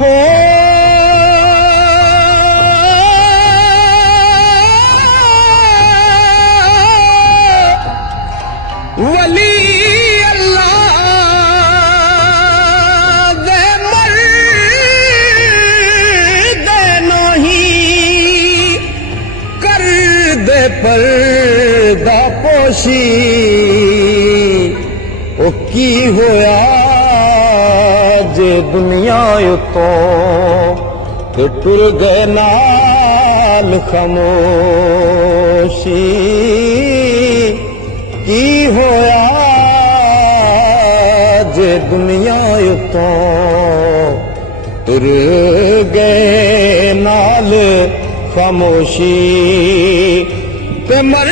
हो वली अल्लाह दे मर्द नहीं कर दे पर्दा पोशी ओ की होया जे दुनिया तो ते टुर गए नाल खामोशी की होया जे दुनिया तो तुर गए नाल खामोशी ते मर